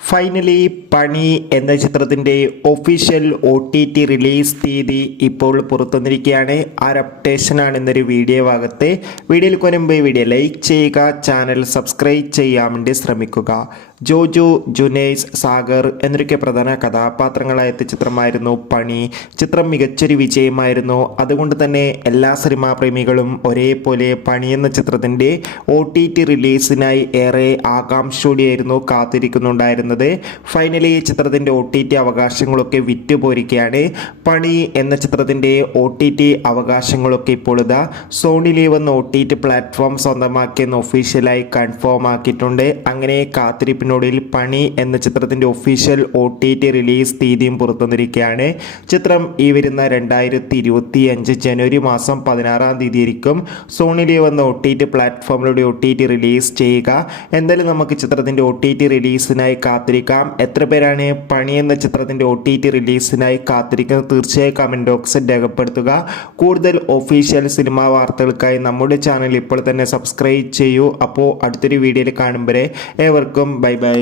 Finally പണി എന്ന ചിത്രത്തിൻ്റെ ഒഫീഷ്യൽ OTT റിലീസ് തീയതി ഇപ്പോൾ പുറത്തുവന്നിരിക്കുകയാണ്. ആ ഒരു അപ്ഡേഷനാണ് ഇന്നൊരു വീഡിയോ ഭാഗത്ത്. വീഡിയോയിൽ മുൻപ് വീഡിയോ ലൈക്ക് ചെയ്യുക, ചാനൽ സബ്സ്ക്രൈബ് ചെയ്യാൻ വേണ്ടി ശ്രമിക്കുക. ജോജു, ജുനൈസ്, സാഗർ എന്നൊക്കെ പ്രധാന കഥാപാത്രങ്ങളായ ചിത്രമായിരുന്നു പണി. ചിത്രം മികച്ചൊരു വിജയമായിരുന്നു. അതുകൊണ്ട് തന്നെ എല്ലാ സിനിമാ പ്രേമികളും ഒരേപോലെ പണി എന്ന ചിത്രത്തിൻ്റെ OTT റിലീസിനായി ഏറെ ആകാംക്ഷയോടെയായിരുന്നു കാത്തിരിക്കുന്നുണ്ടായിരുന്നത്. ഫൈനലി ചിത്രത്തിൻ്റെ OTT അവകാശങ്ങളൊക്കെ വിറ്റുപോയിരിക്കുകയാണ്. പണി എന്ന ചിത്രത്തിൻ്റെ OTT അവകാശങ്ങളൊക്കെ ഇപ്പോൾ ഇതാ സോണി ലീവ് എന്ന OTT പ്ലാറ്റ്ഫോം സ്വന്തമാക്കിയെന്ന് ഒഫീഷ്യലായി കൺഫേം ആക്കിയിട്ടുണ്ട്. അങ്ങനെ കാത്തിരിപ്പിനൊടുവിൽ പണി എന്ന ചിത്രത്തിൻ്റെ ഒഫീഷ്യൽ OTT റിലീസ് തീയതിയും പുറത്തുവന്നിരിക്കുകയാണ്. ചിത്രം ഈ വരുന്ന 2025 ജനുവരി മാസം 16-ാം തീയതി ആയിരിക്കും സോണി ലീവ് എന്ന OTT പ്ലാറ്റ്ഫോമിലൂടെ OTT റിലീസ് ചെയ്യുക. എന്തായാലും നമുക്ക് ചിത്രത്തിൻ്റെ OTT റിലീസിനായി കാത്തിരിക്കാം. എത്ര പേരാണ് പണി എന്ന ചിത്രത്തിൻ്റെ OTT റിലീസിനായി കാത്തിരിക്കുന്നത്? തീർച്ചയായും കമൻറ്റ് ബോക്സിൽ രേഖപ്പെടുത്തുക. കൂടുതൽ ഒഫീഷ്യൽ സിനിമാ വാർത്തകൾക്കായി നമ്മുടെ ചാനൽ ഇപ്പോൾ തന്നെ സബ്സ്ക്രൈബ് ചെയ്യൂ. അപ്പോൾ അടുത്തൊരു വീഡിയോയിൽ കാണുമ്പോൾ ഏവർക്കും ബൈ ബൈ.